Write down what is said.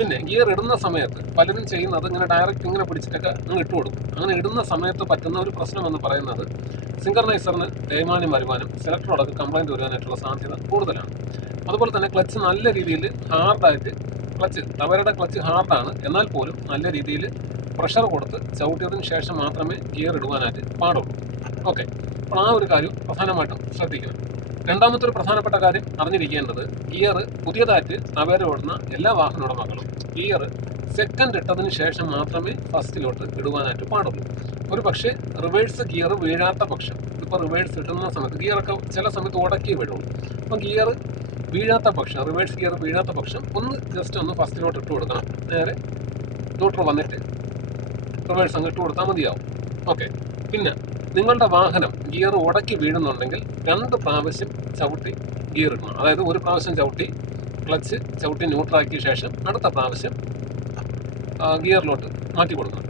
പിന്നെ ഗിയർ ഇടുന്ന സമയത്ത് പലരും ചെയ്യുന്നത് ഇങ്ങനെ ഡയറക്റ്റ് ഇങ്ങനെ പിടിച്ചിട്ടൊക്കെ അങ്ങ് ഇട്ട് കൊടുക്കും. അങ്ങനെ ഇടുന്ന സമയത്ത് പറ്റുന്ന ഒരു പ്രശ്നം എന്ന് പറയുന്നത് സിങ്കർണൈസറിന് തേയ്മാനം വരുവാനും സെലക്ടറോടൊക്കെ കംപ്ലൈന്റ് വരുവാനായിട്ടുള്ള സാധ്യത കൂടുതലാണ്. അതുപോലെ തന്നെ ക്ലച്ച് നല്ല രീതിയിൽ ഹാർഡായിട്ട് ക്ലച്ച് ടവരുടെ ക്ലച്ച് ഹാർഡാണ് എന്നാൽ പോലും നല്ല രീതിയിൽ പ്രഷർ കൊടുത്ത് ചവിട്ടിയതിന് ശേഷം മാത്രമേ ഗിയർ ഇടുവാനായിട്ട് പാടുള്ളൂ. ഓക്കെ അപ്പോൾ ആ ഒരു കാര്യം പ്രധാനമായിട്ടും ശ്രദ്ധിക്കണം. രണ്ടാമത്തെ ഒരു പ്രധാനപ്പെട്ട കാര്യം അറിഞ്ഞിരിക്കേണ്ടത് ഗിയർ പുതിയതായിട്ട് നവേര ഓടുന്ന എല്ലാ വാഹന ഉടമകളും ഗിയർ സെക്കൻഡ് ഇട്ടതിന് ശേഷം മാത്രമേ ഫസ്റ്റിലോട്ട് ഇടുവാനായിട്ട് പാടുള്ളൂ. ഒരു പക്ഷേ റിവേഴ്സ് ഗിയർ വീഴാത്ത പക്ഷം ഇപ്പോൾ റിവേഴ്സ് ഇടുന്ന സമയത്ത് ഗിയറൊക്കെ ചില സമയത്ത് ഉടക്കി വീഴുള്ളൂ. അപ്പോൾ ഗിയർ വീഴാത്ത പക്ഷം റിവേഴ്സ് ഗിയർ വീഴാത്ത പക്ഷം ഒന്ന് ജസ്റ്റ് ഒന്ന് ഫസ്റ്റിലോട്ട് ഇട്ട് കൊടുക്കണം. നേരെ ന്യൂട്രൽ വന്നിട്ട് റിവേഴ്സ് അങ്ങ് ഇട്ട് കൊടുത്താൽ മതിയാവും. ഓക്കെ പിന്നെ നിങ്ങളുടെ വാഹനം ഗിയർ ഉടക്കി വീഴുന്നുണ്ടെങ്കിൽ രണ്ട് പ്രാവശ്യം ചവിട്ടി ഗിയർ ഇടണം. അതായത് ഒരു പ്രാവശ്യം ചവിട്ടി ക്ലച്ച് ചവിട്ടി ന്യൂട്രാക്കിയ ശേഷം അടുത്ത പ്രാവശ്യം ഗിയറിലോട്ട് മാറ്റി കൊടുക്കണം.